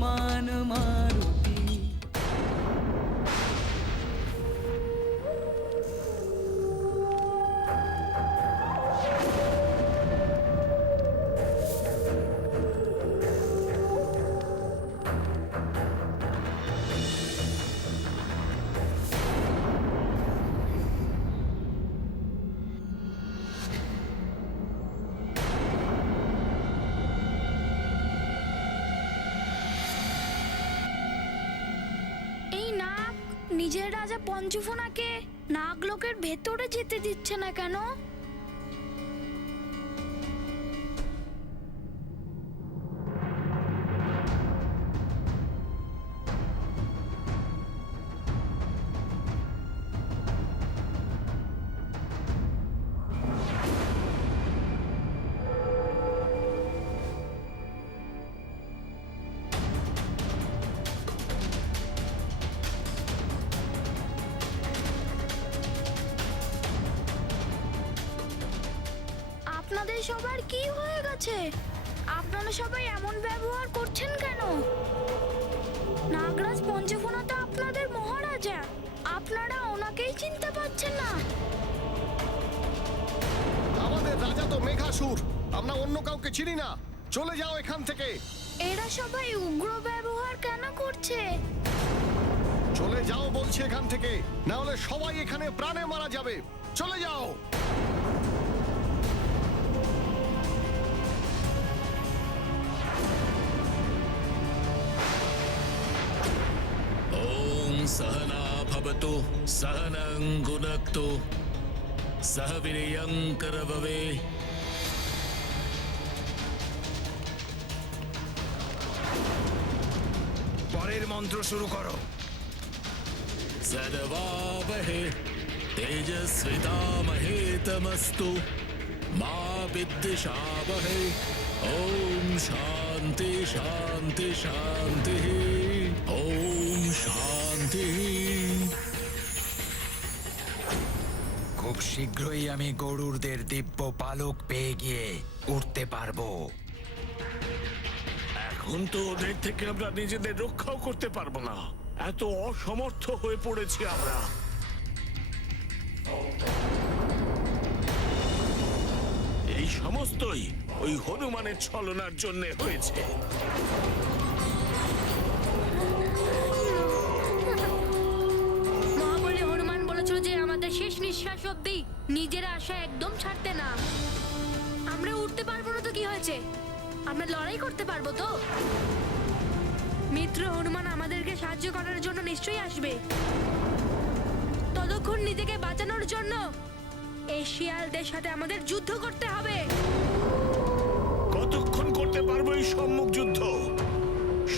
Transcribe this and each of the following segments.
হনুমান মারুতি। নিজের রাজা পঞ্চফোনাকে নাগলোকের ভেতরে যেতে দিচ্ছে না কেন? আপনাদের সবার কি হয়ে গেছে? আপনারা সবাই এমন ব্যবহার করছেন কেন? নাগরাজ পঞ্চফোনা তো আপনাদের মহারাজা, আপনারা ওনাকেই চিনতে পারছেন না? আমাদের রাজা তো মেঘাসুর, আমরা অন্য কাউকে চিনি না। চলে যাও এখান থেকে। এরা সবাই উগ্র ব্যবহার কেন করছে? চলে যাও বলছি এখান থেকে, না হলে সবাই এখানে প্রাণে মারা যাবে। চলে যাও। सहना भवतु सहनं गुणक्तु सह वीर्यं करववे। পরের মন্ত্র শুরু করো। सर्वावहे तेजस्वितामहे तमस्तु मा विद्विषावहे। ओम शांति शांति शांति। ओम शांति। খুব শীঘ্রই আমি গরুড়দের দিব্য পালক পেয়ে গিয়ে উঠতে পারবো। এখন তো ওদের থেকে আমরা নিজেদের রক্ষাও করতে পারবো না, এত অসমর্থ হয়ে পড়েছি আমরা। এই সমস্তই ওই হনুমানের ছলনার জন্য হয়েছে। মহাবলী হনুমান বলেছিল যে আমাদের শেষ নিঃশ্বাস অবধি নিজের আশা একদম ছাড়তে না। আমরা উঠতে পারবো না তো কি হয়েছে, আমরা লড়াই করতে পারবো তো। মিত্র হনুমান আমাদেরকে সাহায্য করার জন্য নিশ্চয়ই আসবে। ততক্ষণ নিজেকে বাঁচানোর জন্য এই শিয়ালদের সাথে আমাদের যুদ্ধ করতে হবে। কতক্ষণ করতে পারবো এই সম্মুখ যুদ্ধ?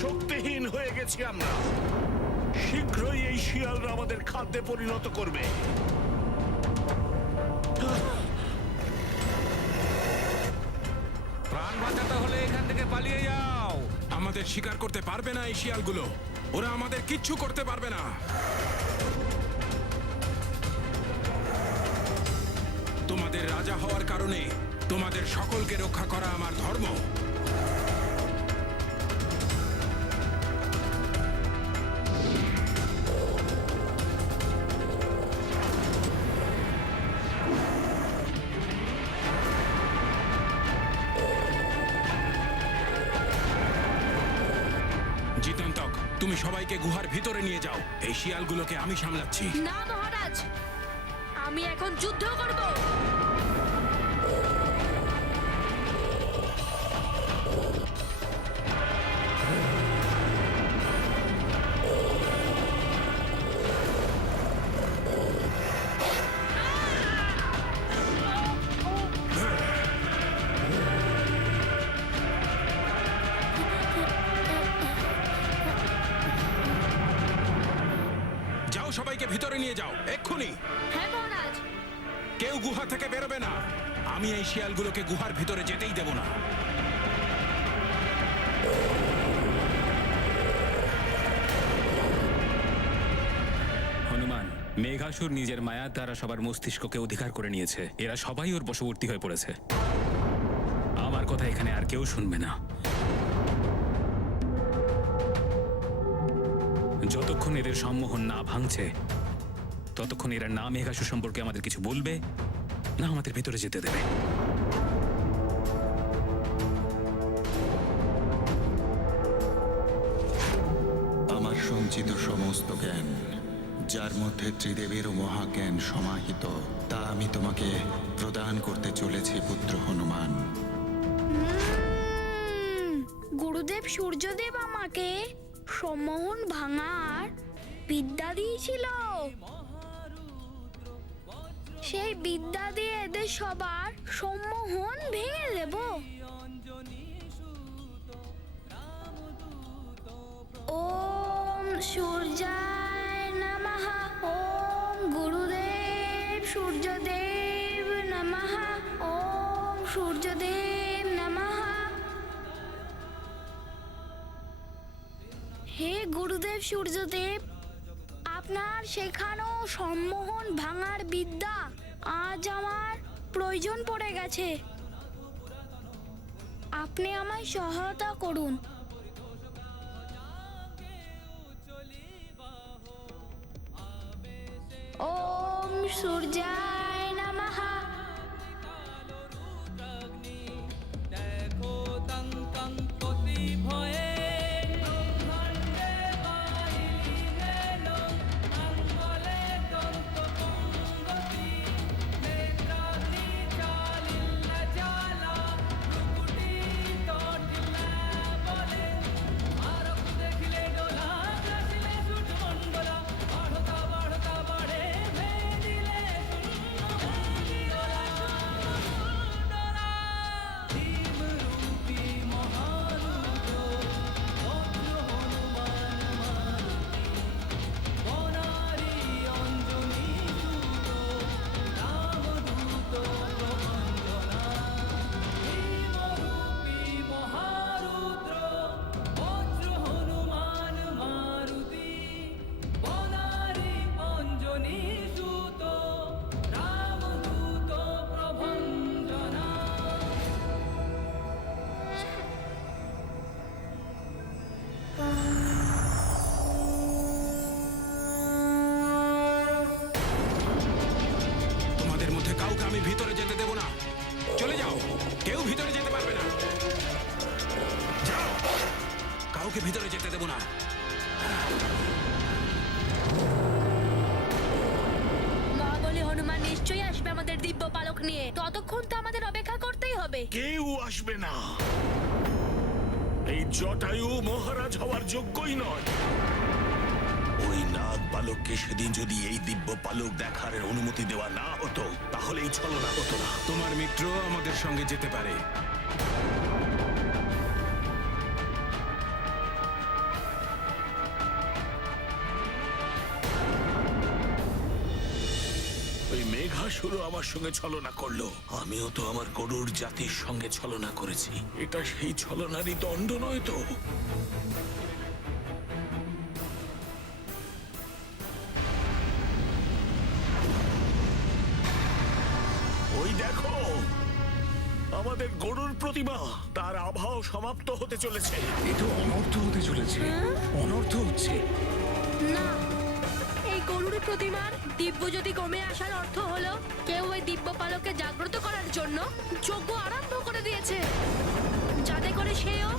শক্তিহীন হয়ে গেছি আমরা। শীঘ্রই এই শিয়ালরা আমাদের খাদ্যে পরিণত করবে। প্রাণ বাঁচাতে হলে এখান থেকে পালিয়ে যাও। আমাদের শিকার করতে পারবে না এই শিয়ালগুলো, ওরা আমাদের কিচ্ছু করতে পারবে না। তোমাদের রাজা হওয়ার কারণে তোমাদের সকলকে রক্ষা করা আমার ধর্ম। জিতন্তক, তুমি সবাইকে গুহার ভিতরে নিয়ে যাও। এই শিয়ালগুলোকে আমি সামলাচ্ছি। না মহারাজ, আমি এখন যুদ্ধ করব। যাও, সবাইকে ভিতরে নিয়ে যাও এক্ষুনি। হ্যাঁ মহারাজ। কেউ গুহা থেকে বেরোবে না। আমি এই শিয়ালগুলোকে গুহার ভিতরে যেতেই দেব না। হনুমান, মেঘাসুর নিজের মায়ার দ্বারা সবার মস্তিষ্ককে অধিকার করে নিয়েছে। এরা সবাই ওর বশবর্তী হয়ে পড়েছে। আমার কথা এখানে আর কেউ শুনবে না। যতক্ষণ এদের সম্মোহন না ভাঙছে ততক্ষণ এরা না মেঘাসুর সম্পর্কে আমাদের কিছু বলবে না আমাদের ভিতরে যেতে দেবে। আমার সঞ্চিত সমস্ত জ্ঞান, যার মধ্যে ত্রিদেবেরও মহাজ্ঞান সমাহিত, তা আমি তোমাকে প্রদান করতে চলেছি পুত্র হনুমান। গুরুদেব সূর্যদেব আমাকে সম্মোহন ভাঙার বিদ্যা দিয়েছিল। সেই বিদ্যা দিয়ে এদের সবার সম্মোহন ভেঙে দেব। ওম সূর্যায় নমঃ। ওম গুরুদেব সূর্যদেব নমঃ। ওম সূর্যদেব নমঃ। হে গুরুদেব সূর্যদেব, আপনার শেখানো সম্মোহন ভাঙার বিদ্যা আজ আমার প্রয়োজন পড়ে গেছে। আপনি আমায় সহায়তা করুন। ওম সূর্যায় নমঃ। দেখো তং তং প্রতি ভয়ে ব্রহ্মাণ্ডে বাহিনী হেলো মঙ্গলে দন্ত পঙ্গতি নেত্রাগ্নি চালিল্লা জালা কুকুটি তটিল্লা বলে আরব দেখিলে ডোলা গাছিলে সূর্য মণ্ডলা বাড়তা বাড়তা বাড়ে ভেদিলে শূন্য ভেদিলা সুন্দরা শিব রূপী মহারুদ্র ভদ্র হনুমান মারুতি বনারি অঞ্জনী সুত রামদূত প্রভঞ্জনা শিব রূপী মহারুদ্র ভদ্র হনুমান মারুতি বনারি অঞ্জনী সুত রামদূত প্রভঞ্জনা। তোমাদের মধ্যে কাউকে আমি ভিতরে যেতে দেব না। চলে যাও, কেউ ভিতরে যেতে পারবে না। যাও, কাউকে ভিতরে যেতে দেব না। মহাবলী হনুমান নিশ্চয়ই আসবে আমাদের দিব্য পালক নিয়ে। ততক্ষণ তো আমাদের অপেক্ষা করতেই হবে। কেউ আসবে না। এই জটায়ু মহারাজ হওয়ার যোগ্যই নয়। ওই নাগ বালককে সেদিন যদি এই দিব্য পালক দেখার অনুমতি দেওয়া না হতো, তাহলে এই ছলনা হতো না। তোমার মিত্র আমাদের সঙ্গে যেতে পারে। ওই মেঘাসুরও আমার সঙ্গে ছলনা করলো। আমিও তো আমার গরুর জাতির সঙ্গে ছলনা করেছি। এটা সেই ছলনারই দণ্ড নয় তো? ওই দেখো, আমাদের গরুর প্রতিমা, তার আভাও সমাপ্ত হতে চলেছে। এটা অনর্থ হতে চলেছে, অনর্থ হচ্ছে। না, এই গরুর প্রতিমার দিব্য যদি কমে আসার অর্থ হলো কেউ ওই দিব্য পালককে জাগ্রত করার জন্য যজ্ঞ আরম্ভ করে দিয়েছে, যাতে করে সেও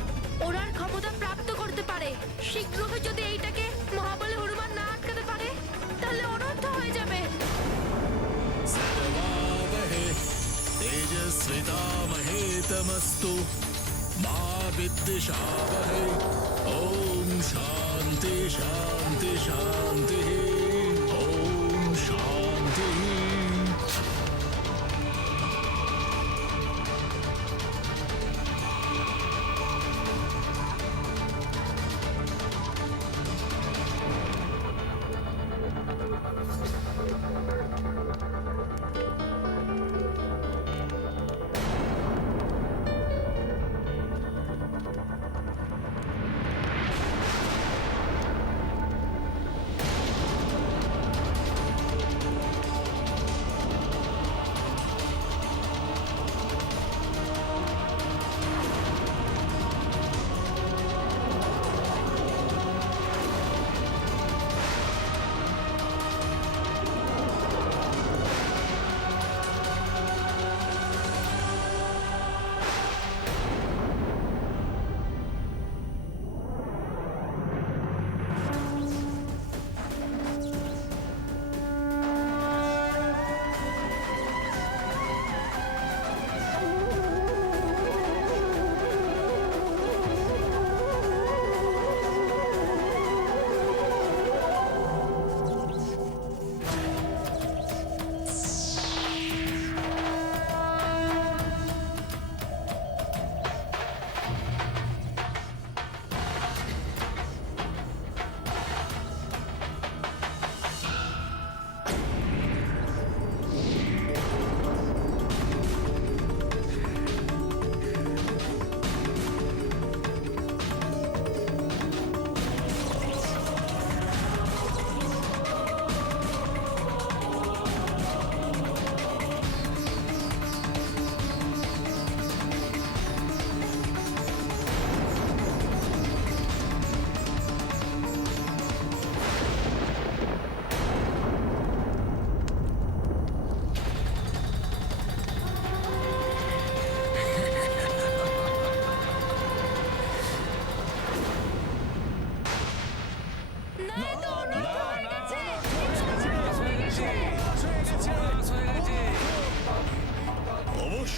ওনার ক্ষমতা প্রাপ্ত করতে পারে। শীঘ্রই যদি এইটাকে মহাবলী হনুমান না আটকাতে পারে তাহলে অনর্থ হয়ে যাবে। सर्वावहे तेजस्वितामहे तमस्तु मा विद्विषावहे ॐ शान्ति शान्ति शान्तिः ॐ शान्तिः।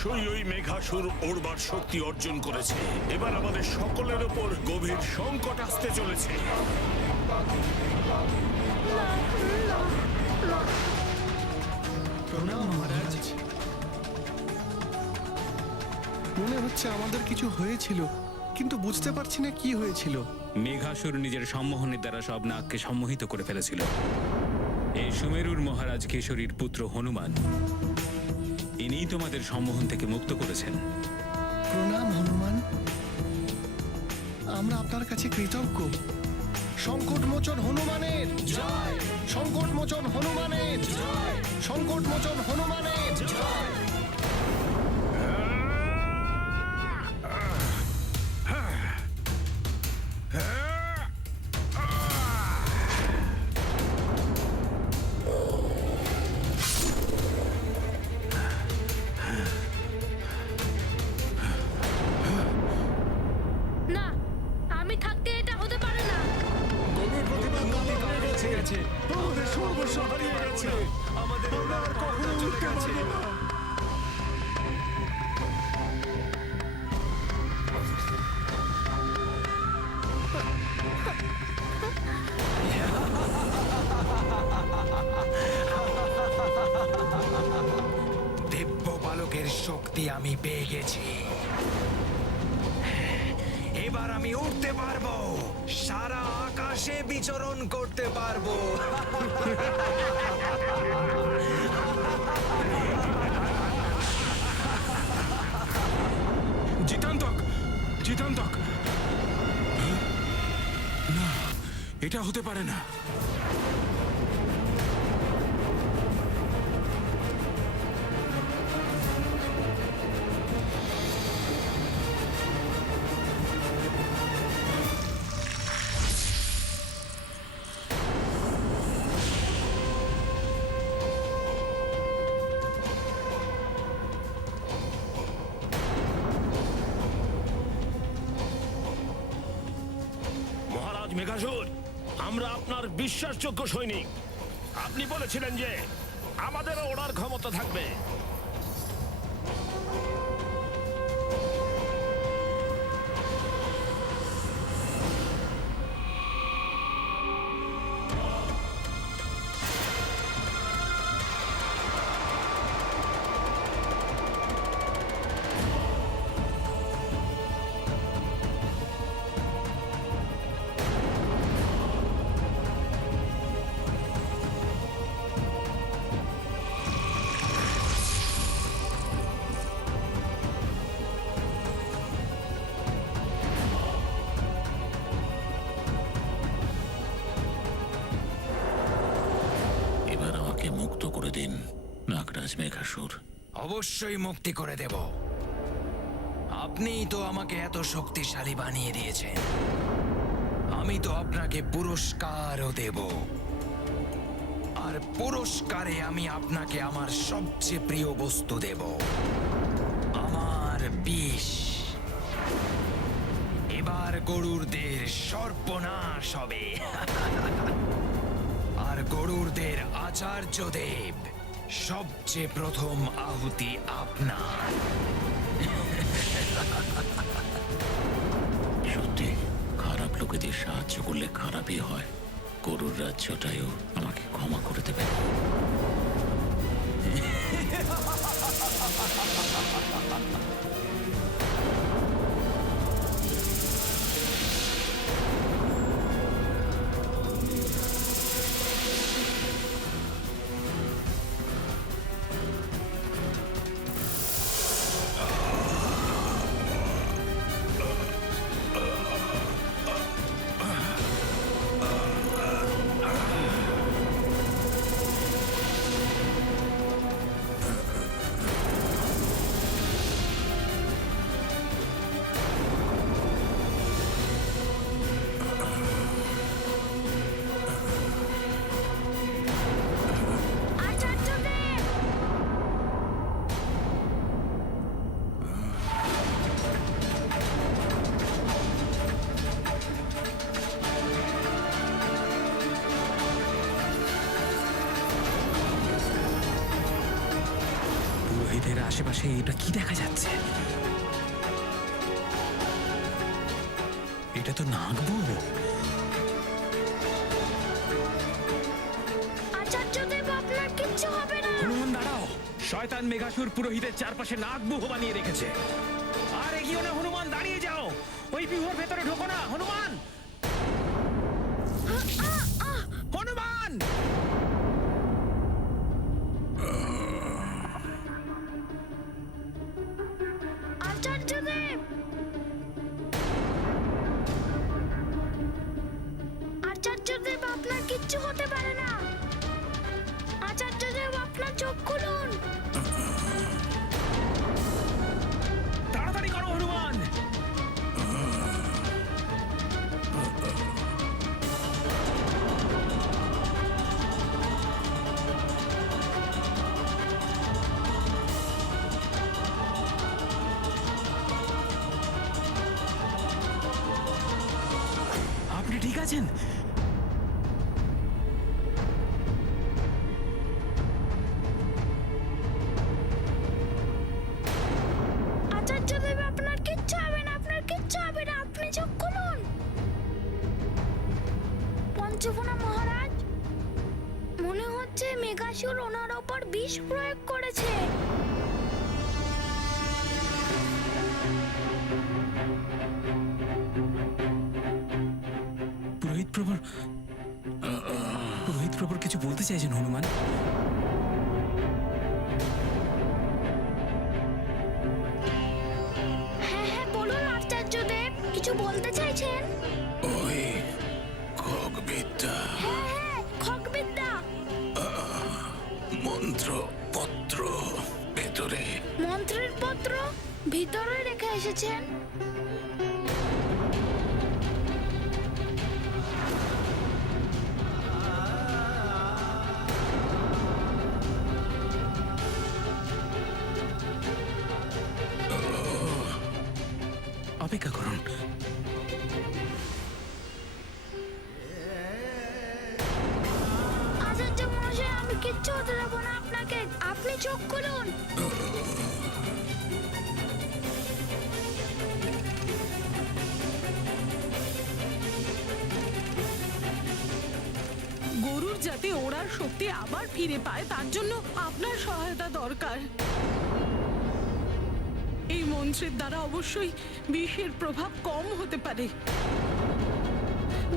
অবশ্যই ওই মেঘাসুর ওড়বার শক্তি অর্জন করেছে। এবার আমাদের সকলের ওপর গভীর সংকট আসতে চলেছে। প্রণাম মহারাজ। মনে হচ্ছে আমাদের কিছু হয়েছিল, কিন্তু বুঝতে পারছি না কি হয়েছিল। মেঘাসুর নিজের সম্মোহনের দ্বারা সব নাগকে সম্মোহিত করে ফেলেছিল। এই সুমেরুর মহারাজ কেশরীর পুত্র হনুমান, ইনিই তোমাদের সম্মোহন থেকে মুক্ত করেছেন। প্রণাম হনুমান, আমরা আপনার কাছে কৃতজ্ঞ। সংকট মোচন হনুমানের জয়! সংকট মোচন হনুমানের জয়! সংকট মোচন হনুমানের জয়! না, আমি থাকতে এটা হতে পারে না। আমাদের সর্বস্ব হারিয়ে গেছে, আমরা আর কখনো উঠতে পারবো না। দিব্য বালকের শক্তি আমি পেয়ে গেছি। এবার আমি উঠতে পারবো, সারা আকাশে বিচরণ করতে পারবো। জিতান্তক, জিতান্তক! না, এটা হতে পারে না। মহারাজ মেঘাসুর, আমরা আপনার বিশ্বাসযোগ্য সৈনিক। আপনি বলেছিলেন যে আমাদেরও ওড়ার ক্ষমতা থাকবে। এবার আমাকে মুক্ত করে দিন নাগরাজ মেঘাসুর। অবশ্যই মুক্তি করে দেব। আপনিই তো আমাকে এত শক্তিশালী বানিয়ে দিয়েছেন, আমি তো আপনাকে পুরস্কারও দেব। আর পুরস্কারে আমি আপনাকে আমার সবচেয়ে প্রিয় বস্তু দেব, আমার বিষ। এবার গরুরদের সর্বনাশ হবে। আর গরুরদের আচার্য দেব, সবচেয়ে প্রথম আহুতি আপনার। সত্যি খারাপ লোকেদের সাহায্য করলে খারাপই হয়। গরুর রাজ্যটাও আমাকে ক্ষমা করে দেবে। আশেপাশে এটা কি দেখা যাচ্ছে? এটা তো নাগবো। আচার্যদেব, আপনার কিচ্ছু হবে না। হনুমান দাঁড়াও, শয়তান মেঘাসুর পুরোহিতের চারপাশে নাগবুহ বানিয়ে রেখেছে। আর এগিয়ে না হনুমান, দাঁড়িয়ে যাও। ওই বিহুর ভেতরে ঢোকো না হনুমান। হনুমান! আচার্যদেব, আচার্যদেব, আপনার কিচ্ছু হতে পারে না। আচার্যদেব, আপনার চোখ খুলুন। তাড়াতাড়ি করো হনুমান। আপনি ঠিক আছেন? আচার্যদেব, আপনার কিচ্ছু হবে না, আপনার কিচ্ছু হবে না, আপনি চোখ খুলুন। পঞ্চফোনা মহারাজ, মনে হচ্ছে মেঘাসুর ওনার ওপর বিষ প্রয়োগ করেছে। পুরোহিত প্রভুর কিছু বলতে চাইছেন হনুমান? হ্যাঁ হ্যাঁ, বলুন আচার্যদেব, কিছু বলতে চাইছেন? ওই খগবিদ্যা, হ্যাঁ হ্যাঁ, খগবিদ্যা। মন্ত্র পত্র ভেতরে। মন্ত্রের পত্র ভিতরে রেখে এসেছেন। অপেক্ষা করুন। আচার্য মহাশয়, আমি কিচ্ছু হতে দেবো না আপনাকে, আপনি চোখ খুলুন। গরুর যাতে ওড়ার শক্তি আবার ফিরে পায় তার জন্য আপনার সহায়তা দরকার। এই মন্ত্রের দ্বারা অবশ্যই বিষের প্রভাব কম হতে পারে।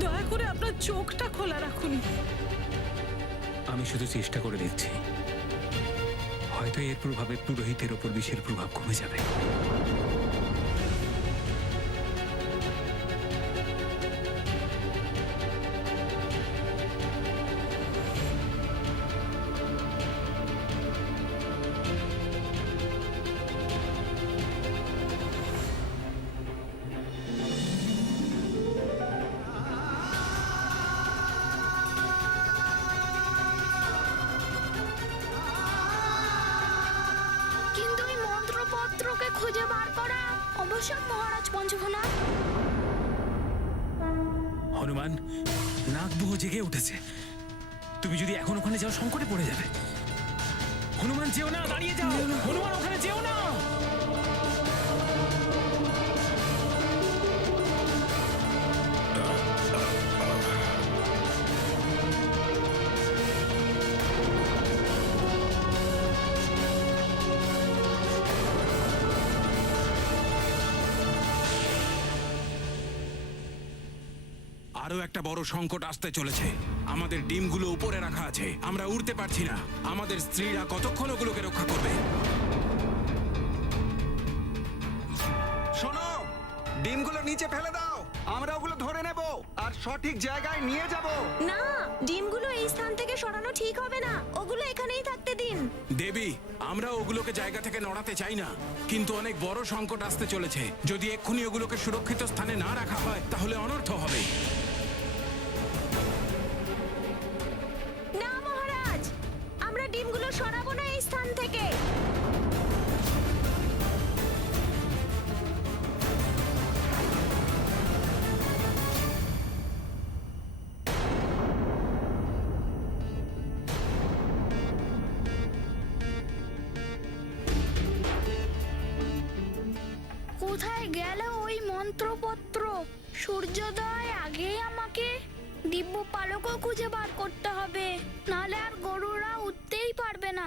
দয়া করে আপনার চোখটা খোলা রাখুন। আমি শুধু চেষ্টা করে দেখছি, হয়তো এর প্রভাবে পুরোহিতের ওপর বিষের প্রভাব কমে যাবে। কিন্তু এই মন্ত্রপত্রকে খুঁজে বার করা অবশ্যই মহারাজ পঞ্চফোনা। হনুমান, নাগবুহ জেগে উঠেছে। তুমি যদি এখন ওখানে যাও সংকটে পড়ে যাবে। হনুমান, যেও না, দাঁড়িয়ে যাও। হনুমান, ওখানে যেও না। আরো একটা বড় সংকট আসতে চলেছে। আমাদের ডিমগুলো উপরে রাখা আছে, আমরা উড়তে পারছি না। আমাদের স্ত্রীরা কতক্ষণ ওগুলোকে রক্ষা করবে? শোনো, ডিমগুলো নিচে ফেলে দাও, আমরা ওগুলো ধরে নেব আর সঠিক জায়গায় নিয়ে যাব। না, ডিমগুলো এই স্থান থেকে সরানো ঠিক হবে না, ওগুলো এখানেই থাকতে দিন। দেবী, আমরা ওগুলোকে জায়গা থেকে নড়াতে চাই না, কিন্তু অনেক বড় সংকট আসতে চলেছে। যদি এক্ষুনি ওগুলোকে সুরক্ষিত স্থানে না রাখা হয় তাহলে অনর্থ হবে। না মহারাজ, আমরা ডিমগুলো সরাবো না এই স্থান থেকে। কোথায় গেল ওই মন্ত্রপত্র? সূর্যোদয় আগেই আমাকে দিব্য পালকও খুঁজে বার করতে হবে, নাহলে আর গরুরা উঠতেই পারবে না।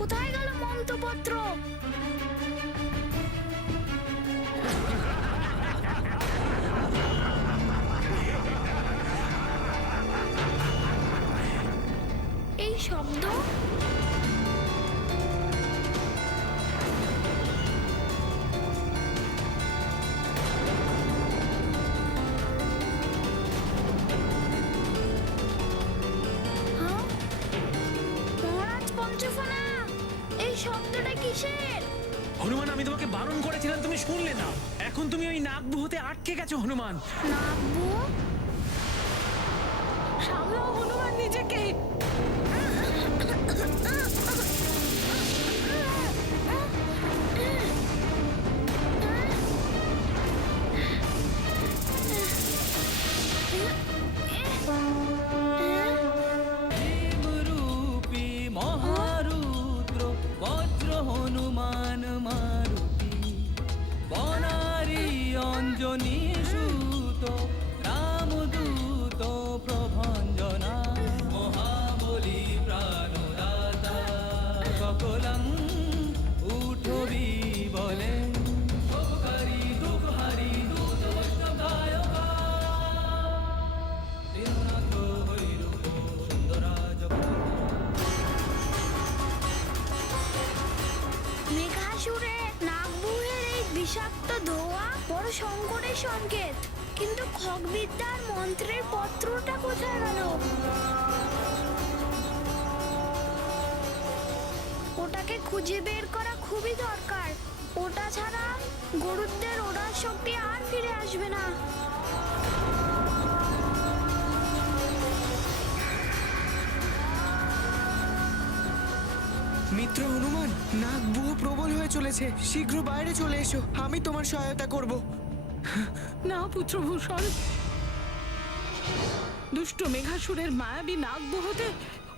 কোথায় গেল মন্ত্রপত্র? এই শব্দ হ্যাঁ? মহারাজ পঞ্চফনা, এই শব্দটা কিসের? হনুমান, আমি তোমাকে বারণ করেছিলাম, তুমি শুনলে না। এখন তুমি ওই নাগবুহতে আটকে গেছো হনুমান। নাগবু? সামলাও হনুমান নিজেকে। ভীমরূপী মহারুদ্র বজ্র হনুমান মারুতি বনারি অঞ্জনী সুত রামদূত প্রভঞ্জনা মহাবলী প্রাণদাতা সকলং উঠবি বলে উপকারী দুঃখহারী দূত বৈষ্ণবদায়কা দীননাথ হৈরূপ সুন্দরা জগন্নাথ। মেঘাসুরে নাগবুহের এই বিষাক্ত ধোঁয়া বড় সংকটের সংকেত, কিন্তু খগবিদ্যার মন্ত্রের পত্রটা কোথায় গেল? ওটাকে খুঁজে বের করা খুবই দরকার। ওটা ছাড়া গরুদের ওড়ার শক্তি আর ফিরে আসবে না। মিত্র হনুমান, নাগবুহ প্রবল হয়ে চলেছে, শীঘ্র বাইরে চলে এসো, আমি তোমার সহায়তা করব। না পুত্রভূষণ, দুষ্ট মেঘাসুরের মায়াবী নাগবুহতে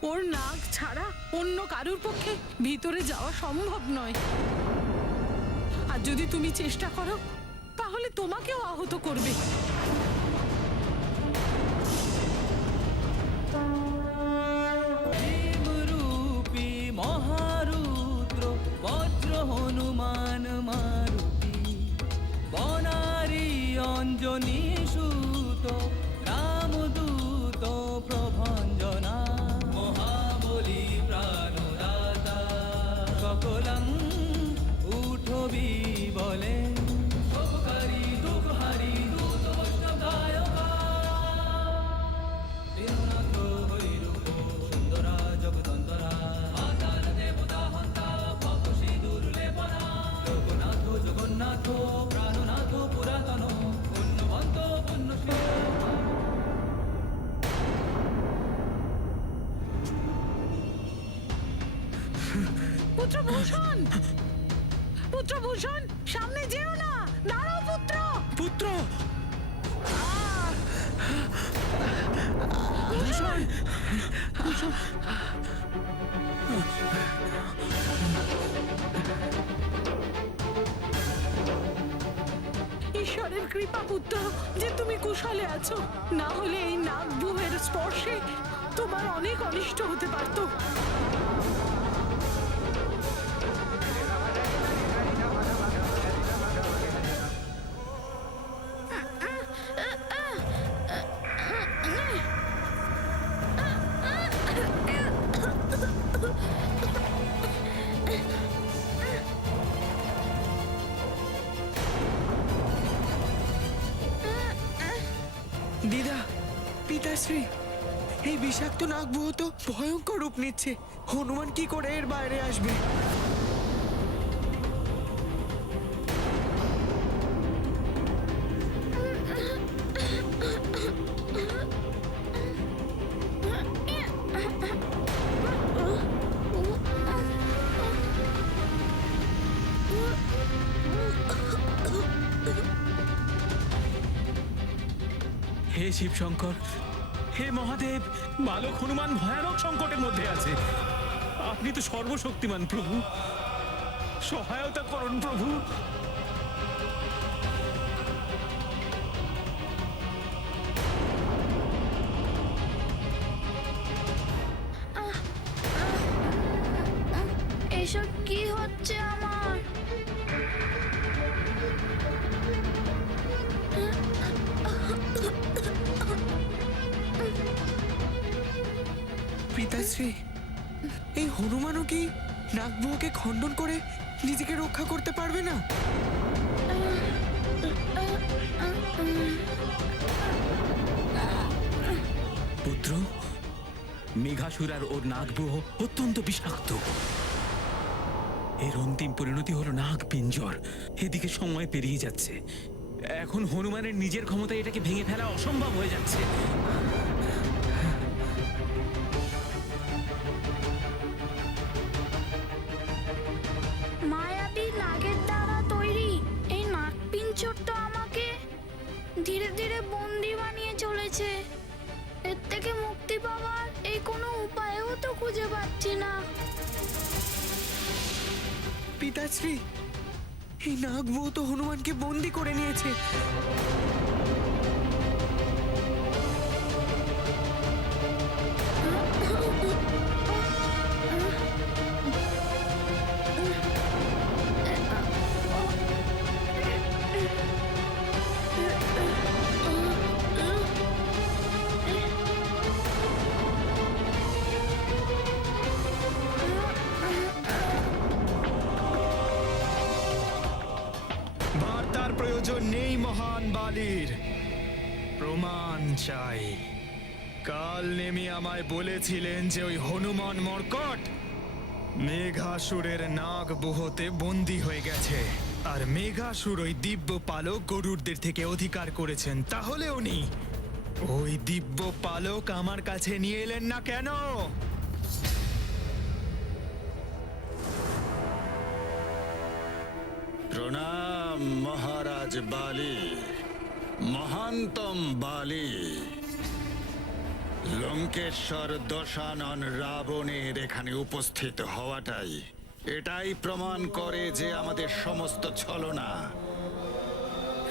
ওর নাগ ছাড়া অন্য কারুর পক্ষে ভিতরে যাওয়া সম্ভব নয়। আর যদি তুমি চেষ্টা করো তাহলে তোমাকেও আহত করবে। ভীমরূপী মহারুদ্র বজ্র হনুমান মারুতি বনারি অঞ্জনী সুত রামদূত প্রভঞ্জনা মহাবলী প্রাণদাতা সকলং উঠবি বলে উপকারী দুঃখহারী দূত বৈষ্ণবদায়কা দীননাথ হৈরূপ সুন্দরা জগদন্তরা মাতার দেবতা হন্তা পাপসী দুর্লেপনা জগন্নাথ জগন্নাথ প্রাণনাথ পুরাতন পুণ্যবন্ত পুণ্যশীল। পুত্রভূষণ, পুত্রভূষণ, সামনে যেও না, দাঁড়াও পুত্র। পুত্র, ভূষণ, ঈশ্বরের কৃপা পুত্র যে তুমি কুশলে আছো, না হলে এই নাগবুহের স্পর্শে তোমার অনেক অনিষ্ট হতে পারতো। দিদা, পিতাশ্রী, এই বিষাক্ত নাগবুহ তো ভয়ঙ্কর রূপ নিচ্ছে। হনুমান কি করে এর বাইরে আসবে? হে শিব শঙ্কর, হে মহাদেব, বালক হনুমান ভয়ানক সংকটের মধ্যে আছে। আপনি তো সর্বশক্তিমান প্রভু, সহায়তা করুন প্রভু। এসব কি হচ্ছে আমার? পিতাশ্রী, এই হনুমানও কি নাগবুকে খণ্ডন করে নিজেকে রক্ষা করতে পারবে না? পুত্র, মেঘাসুর আর ওর নাগবুহ অত্যন্ত বিষাক্ত। এর অন্তিম পরিণতি হলো নাগ পিঞ্জর। এদিকে সময় পেরিয়ে যাচ্ছে, এখন হনুমানের নিজের ক্ষমতায় এটাকে ভেঙে ফেলা অসম্ভব হয়ে যাচ্ছে। মায়াবী নাগের দ্বারা তৈরি এই নাগপিঞ্চর তো আমাকে ধীরে ধীরে বন্দি বানিয়ে চলেছে। এর থেকে মুক্তি পাওয়ার এই কোনো উপায়ও তো খুঁজে পাচ্ছি না। পিতাশ্রী, এই নাগবউ তো হনুমানকে বন্দি করে নিয়েছে। বার্তার প্রয়োজন নেই মহান বালির, প্রমাণ চাই। কাল নেমি আমায় বলেছিলেন যে ওই হনুমান মর্কট মেঘাসুরের নাগ বুহতে বন্দী হয়ে গেছে, আর মেঘাসুর ওই দিব্য পালক গরুড়দের থেকে অধিকার করেছেন। তাহলে উনি ওই দিব্য পালক আমার কাছে নিয়ে এলেন না কেন? প্রণাম মহারাজ বালি, মহান্তম বালি। লঙ্কেশ্বর দশানন রাবণের এখানে উপস্থিত হওয়াটাই এটাই প্রমাণ করে যে আমাদের সমস্ত ছলনা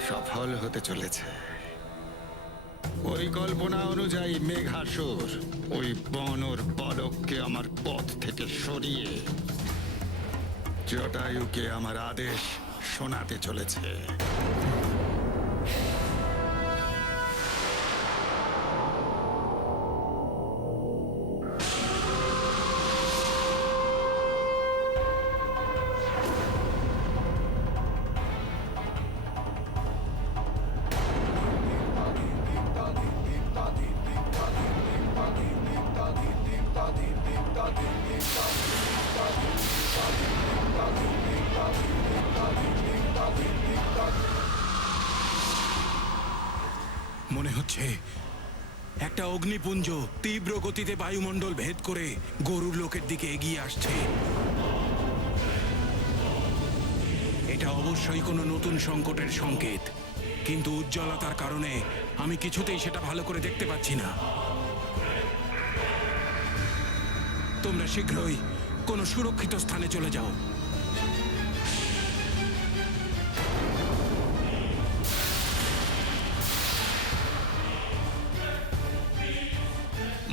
সফল হতে চলেছে। পরিকল্পনা অনুযায়ী মেঘাসুর ওই বনর বালককে আমার পথ থেকে সরিয়ে জটায়ুকে আমার আদেশ শোনাতে চলেছে। মনে হচ্ছে একটা অগ্নিপুঞ্জ তীব্র গতিতে বায়ুমণ্ডল ভেদ করে গরুর লোকের দিকে এগিয়ে আসছে। এটা অবশ্যই কোনো নতুন সংকটের সংকেত, কিন্তু উজ্জ্বলতার কারণে আমি কিছুতেই সেটা ভালো করে দেখতে পাচ্ছি না। তোমরা শীঘ্রই কোনো সুরক্ষিত স্থানে চলে যাও।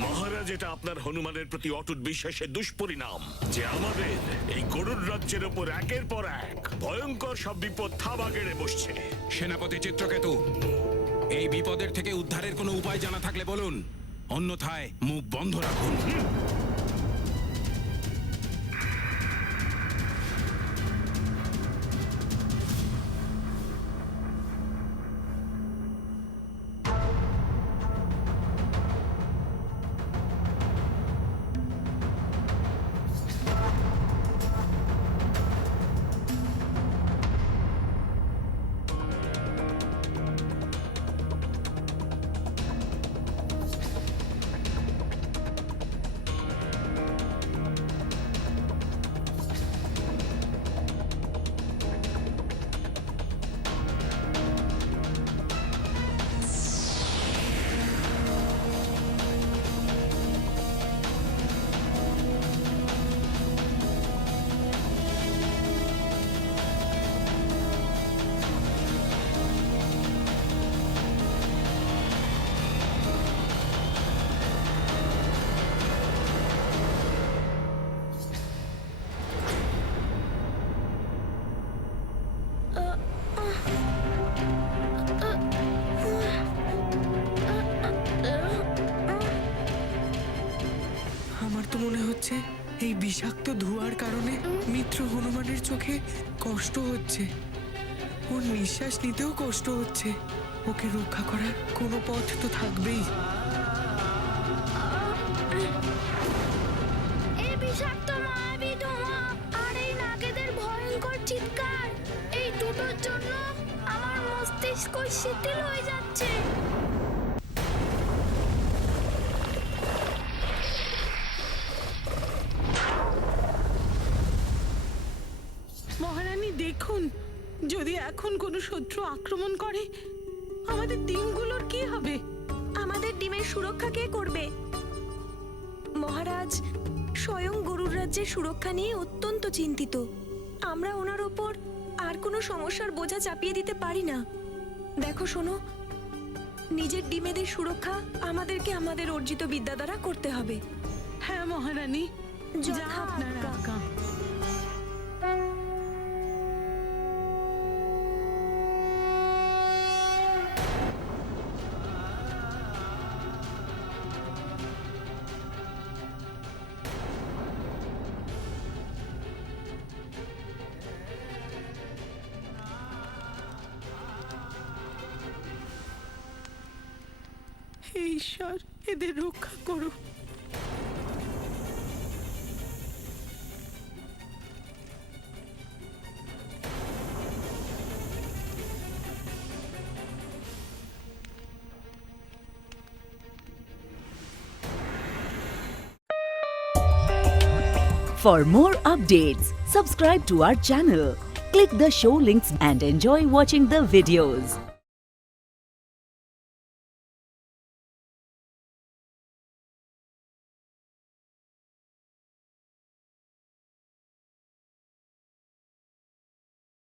মহারাজ, এটা আপনার হনুমানের প্রতি অটুট বিশ্বাসের দুষ্পরিণাম যে আমাদের এই গরুর রাজ্যের ওপর একের পর এক ভয়ঙ্কর সব বিপদ থাবা গেড়ে বসছে। সেনাপতি চিত্রকেতু, এই বিপদের থেকে উদ্ধারের কোনো উপায় জানা থাকলে বলুন, অন্যথায় মুখ বন্ধ রাখুন। তো মনে হচ্ছে এই বিষাক্ত ধোঁয়ার কারণে মিত্র হনুমানের চোখে কষ্ট হচ্ছে, ওর নিঃশ্বাস নিতেও কষ্ট হচ্ছে। ওকে রক্ষা করার কোনো পথ তো থাকবেই। এই বিষাক্ত মায়াবী ধোঁয়া আর এই নাগেদের ভয়ঙ্কর চিৎকার, এই দুটোর জন্য আমার মস্তিষ্ক শিথিল হয়ে যাচ্ছে। মহারানী দেখুন, যদি এখন কোনো শত্রু আক্রমণ করে আমাদের টিমগুলোর কি হবে? আমাদের টিমের সুরক্ষা কে করবে? মহারাজ স্বয়ং গরুর রাজ্যের সুরক্ষা নিয়ে অত্যন্ত চিন্তিত। আমরা ওনার ওপর আর কোনো সমস্যার বোঝা চাপিয়ে দিতে পারি না। দেখো শোনো, নিজের ডিমেদের সুরক্ষা আমাদেরকে আমাদের অর্জিত বিদ্যা দ্বারা করতে হবে। হ্যাঁ মহারানী, যা আপনার আজ্ঞা। হে ঈশ্বর, এদের রক্ষা করো। For more updates, subscribe to our channel, click the show links and enjoy watching the videos.